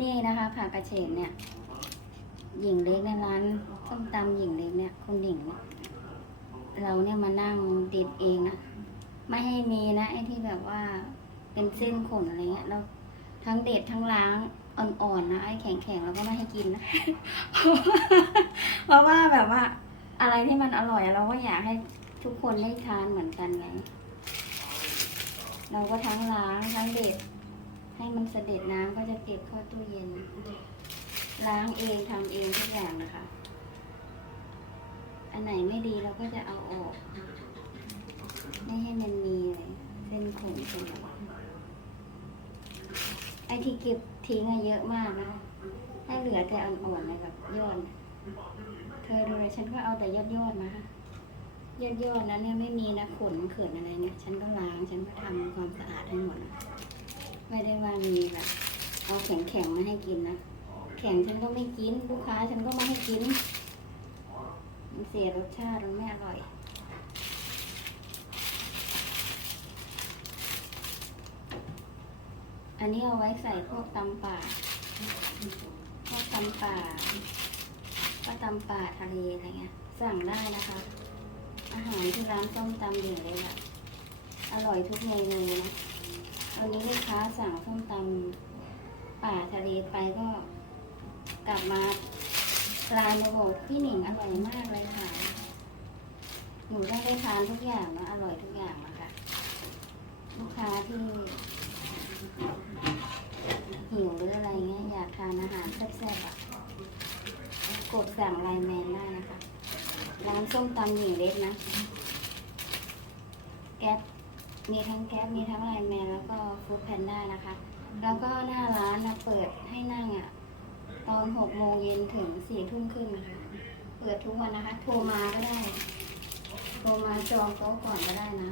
นี่นะคะผักกระเฉดเนี่ย หญิงเล็กในร้านส้มตำหญิงเล็กเนี่ยคุณหญิงเนี่ยเราเนี่ยมานั่งเด็ดเองนะไม่ให้มีนะไอ้ที่แบบว่าเป็นเส้นขนอะไรเงี้ยเราทั้งเด็ดทั้งล้างอ่อนๆนะไอ้แข็งๆเราก็ไม่ให้กินนะเพราะว่าแบบว่า อะไรที่มันอร่อยเราก็อยากให้ทุกคนได้ทานเหมือนกันไงเราก็ทั้งล้างทั้งเด็ด ให้มันเสด็จน้ำก็จะเก็บเข้าตู้เย็น ล้างเองทำเองทุกอย่างนะคะ อันไหนไม่ดีเราก็จะเอาออก ไม่ให้มันมีเลยเส้นขนตรงนี้ไอที่เก็บทิ้งอะเยอะมากนะให้เหลือแต่อ่อนๆเลยแบบยอดเธอดูเลยฉันก็เอาแต่ยอดยอดๆมาค่ะยอดยอดๆนั้นเนี่ยไม่มีนะขนเขื่อนอะไรเนี่ย ฉันก็ล้าง ฉันก็ทำความสะอาดให้หมดนะ ไม่ได้ว่ามีแบบเอาแข็งแข็งๆมาให้กินนะ แข็งฉันก็ไม่กิน ลูกค้าฉันก็ไม่ให้กิน มันเสียรสชาติมันไม่อร่อย อันนี้เอาไว้ใส่พวกตำป่า พวกตำป่าก็ตำป่าทะเลอะไรเงี้ย สั่งได้นะคะ อาหารที่ร้านส้มตำเด่นเลยอะอร่อยทุกเมนูนะ วันนี้ลูกค้าสั่งส้มตำป่าทะเลไปก็กลับมาไลน์มาบอกพี่หนิงอร่อยมากเลยค่ะ หนูต้ได้ทานทุกอย่างนะอร่อยทุกอย่างนะคะลูกค้าที่หิวหรืออะไรเงี้ยอยากทานอาหารแซ่บๆอะกดสั่งไลน์แมนได้นะคะร้านส้มตำหญิงเล็กนะ แก๊ส มีทั้งแก๊ปมีทั้งไลน์แมนแล้วก็ฟู้ดแพนด้านะคะ แล้วก็หน้าร้านนะเปิดให้นั่งอะ ตอนหกโมงเย็นถึงสี่ทุ่มครึ่งนะคะ เปิดทุกวันนะคะ โทรมาก็ได้ โทรมาจองโต๊ะก่อนก็ได้นะ